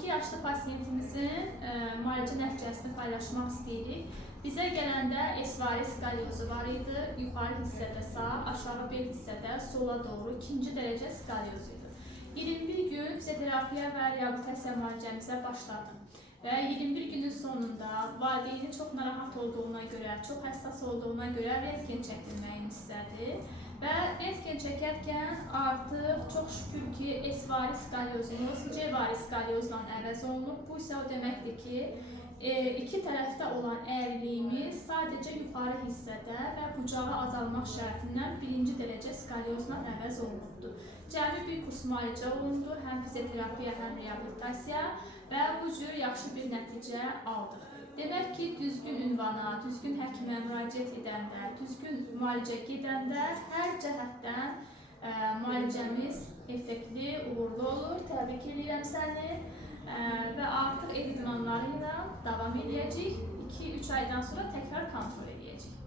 12 yaşlı pasiyentimizin müalicə nəticəsini paylaşmaq istəyirik. Bizə gələndə esvari skalyozu var idi. Yuxarı hissədə sağ, aşağı bel hissədə sola doğru 2-ci dərəcə skalyoz idi. 21 gün fizioterapiya və reabilitasiya müalicəmizə başladıq. Və 21 günün sonunda valideyni çox narahat olduğuna görə, çox həssas olduğuna görə rentgen çəkdirməyini istədi. Və rentgen çəkərkən artıq çox şükür ki, S-vari skalyozumuz C-vari skalyozla əvəz olunub. Bu isə o deməkdir ki, iki tərəfdə olan əyriliyimiz sadəcə yuxarı hissədə və bucağı azalmaq şərtindən 1-ci dərəcə skalyozla əvəz olunubdur. Cəmi bir kurs müalicə olundu, həm fizioterapiya, həm reabilitasiya və bu cür yaxşı bir nəticə aldıq. Demək ki, düzgün ünvana, düzgün həkimə müraciət edəndə, düzgün müalicə gedəndə hər cəhətdən müalicəmiz effektli, uğurlu olur. Təbrik edirəm səni və artıq ev idmanları ilə davam edəcəyik. 2-3 aydan sonra təkrar kontrol edəcəyik.